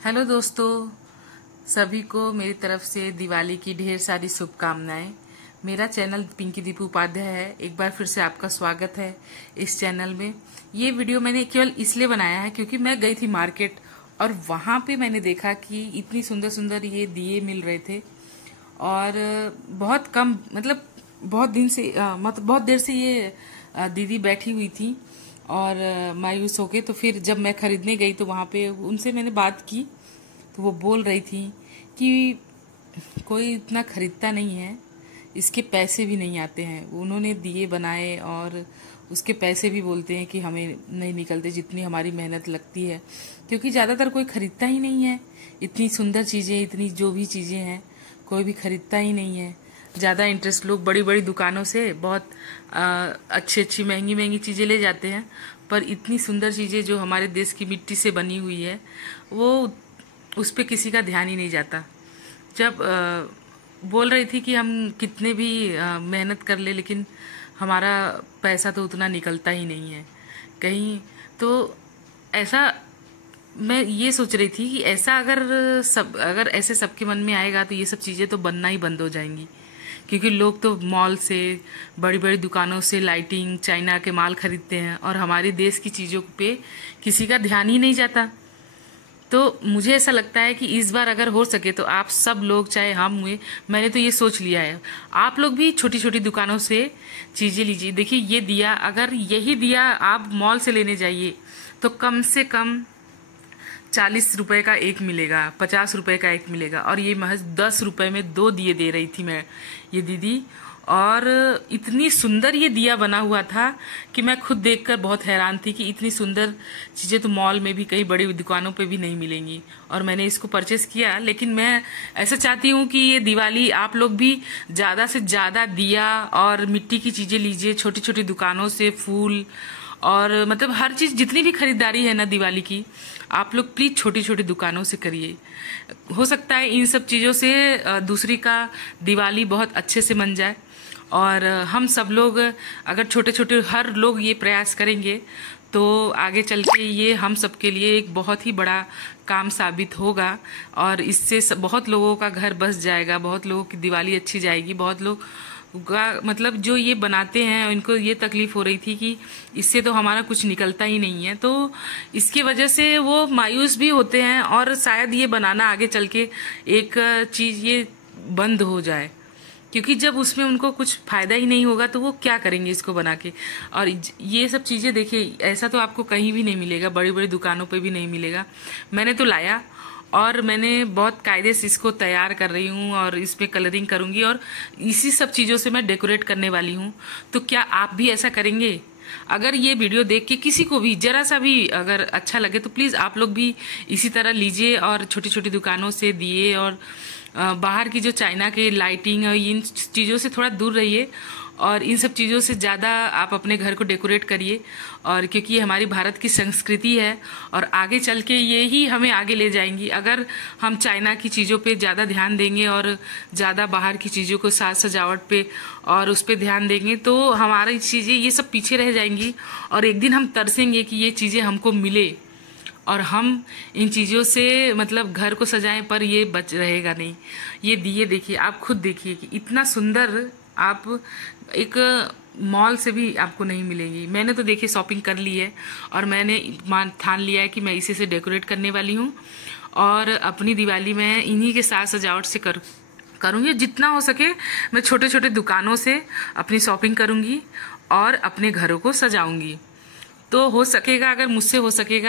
Hello दोस्तों, सभी को मेरी तरफ से दिवाली की ढेर सारी शुभकामनाएं। मेरा चैनल पिंकी दीपू उपाध्याय है। एक बार फिर से आपका स्वागत है इस चैनल में। ये वीडियो मैंने केवल इसलिए बनाया है क्योंकि मैं गई थी मार्केट और वहां पे मैंने देखा कि इतनी सुंदर सुंदर ये दिए मिल रहे थे और बहुत कम मतलब बहुत देर से ये दीदी बैठी हुई थी और मायूस होके। तो फिर जब मैं खरीदने गई तो वहां पे उनसे मैंने बात की तो वो बोल रही थी कि कोई इतना खरीदता नहीं है, इसके पैसे भी नहीं आते हैं। उन्होंने दिए बनाए और उसके पैसे भी बोलते हैं कि हमें नहीं निकलते जितनी हमारी मेहनत लगती है, क्योंकि ज्यादातर कोई खरीदता ही नहीं है। इतनी सुंदर चीजें, इतनी जो भी चीजें हैं, कोई भी खरीदता ही नहीं है। ज्यादा इंटरेस्ट लोग बड़ी बड़ी दुकानों से बहुत अच्छी अच्छी महंगी महंगी चीजें ले जाते हैं, पर इतनी सुंदर चीजें जो हमारे देश की मिट्टी से बनी हुई है वो उस पे किसी का ध्यान ही नहीं जाता। जब बोल रही थी कि हम कितने भी मेहनत कर ले लेकिन हमारा पैसा तो उतना निकलता ही नहीं है कहीं। तो ऐसा मैं ये सोच रही थी कि ऐसा अगर ऐसे सबके मन में आएगा तो ये सब चीजें तो बनना ही बंद हो जाएंगी, क्योंकि लोग तो मॉल से, बड़ी बड़ी दुकानों से लाइटिंग, चाइना के माल खरीदते हैं और हमारे देश की चीजों पे किसी का ध्यान ही नहीं जाता। तो मुझे ऐसा लगता है कि इस बार अगर हो सके तो आप सब लोग, चाहे हम हुए, मैंने तो ये सोच लिया है, आप लोग भी छोटी छोटी दुकानों से चीजें लीजिए। देखिए ये दिया, अगर यही दिया आप मॉल से लेने जाइए तो कम से कम 40 रुपए का एक मिलेगा, 50 रुपए का एक मिलेगा, और ये महज 10 रुपए में 2 दिए दे रही थी मैं ये दीदी। और इतनी सुंदर ये दिया बना हुआ था कि मैं खुद देखकर बहुत हैरान थी कि इतनी सुंदर चीजें तो मॉल में भी, कई बड़ी दुकानों पे भी नहीं मिलेंगी। और मैंने इसको परचेस किया। लेकिन मैं ऐसा चाहती हूँ कि ये दिवाली आप लोग भी ज्यादा से ज्यादा दिया और मिट्टी की चीजें लीजिए, छोटी छोटी दुकानों से फूल और मतलब हर चीज, जितनी भी खरीदारी है ना दिवाली की, आप लोग प्लीज छोटी छोटी दुकानों से करिए। हो सकता है इन सब चीजों से दूसरी का दिवाली बहुत अच्छे से मन जाए। और हम सब लोग अगर छोटे छोटे हर लोग ये प्रयास करेंगे तो आगे चल के ये हम सबके लिए एक बहुत ही बड़ा काम साबित होगा और इससे बहुत लोगों का घर बस जाएगा, बहुत लोगों की दिवाली अच्छी जाएगी। बहुत लोग मतलब जो ये बनाते हैं उनको ये तकलीफ हो रही थी कि इससे तो हमारा कुछ निकलता ही नहीं है, तो इसकी वजह से वो मायूस भी होते हैं और शायद ये बनाना आगे चल के एक चीज ये बंद हो जाए, क्योंकि जब उसमें उनको कुछ फायदा ही नहीं होगा तो वो क्या करेंगे इसको बना के। और ये सब चीजें देखिए, ऐसा तो आपको कहीं भी नहीं मिलेगा, बड़ी बड़ी दुकानों पे भी नहीं मिलेगा। मैंने तो लाया और मैंने बहुत कायदे से इसको तैयार कर रही हूँ और इस पे कलरिंग करूंगी और इसी सब चीजों से मैं डेकोरेट करने वाली हूँ। तो क्या आप भी ऐसा करेंगे? अगर ये वीडियो देख के किसी को भी जरा सा भी अगर अच्छा लगे तो प्लीज आप लोग भी इसी तरह लीजिए और छोटी छोटी दुकानों से दिए और बाहर की जो चाइना के लाइटिंग और इन चीजों से थोड़ा दूर रहिए और इन सब चीजों से ज्यादा आप अपने घर को डेकोरेट करिए। और क्योंकि ये हमारी भारत की संस्कृति है और आगे चल के ये ही हमें आगे ले जाएंगी। अगर हम चाइना की चीजों पे ज्यादा ध्यान देंगे और ज्यादा बाहर की चीजों को साज सजावट पे और उस पे ध्यान देंगे तो हमारी चीजें ये सब पीछे रह जाएंगी और एक दिन हम तरसेंगे कि ये चीजें हमको मिले और हम इन चीजों से मतलब घर को सजाएं, पर ये बच रहेगा नहीं। ये दिए देखिए, आप खुद देखिए कि इतना सुंदर आप एक मॉल से भी आपको नहीं मिलेगी। मैंने तो देखिए शॉपिंग कर ली है और मैंने ठान लिया है कि मैं इसी से डेकोरेट करने वाली हूँ और अपनी दिवाली में इन्हीं के साथ सजावट से करूँगी। जितना हो सके मैं छोटे छोटे दुकानों से अपनी शॉपिंग करूँगी और अपने घरों को सजाऊंगी। तो हो सकेगा, अगर मुझसे हो सकेगा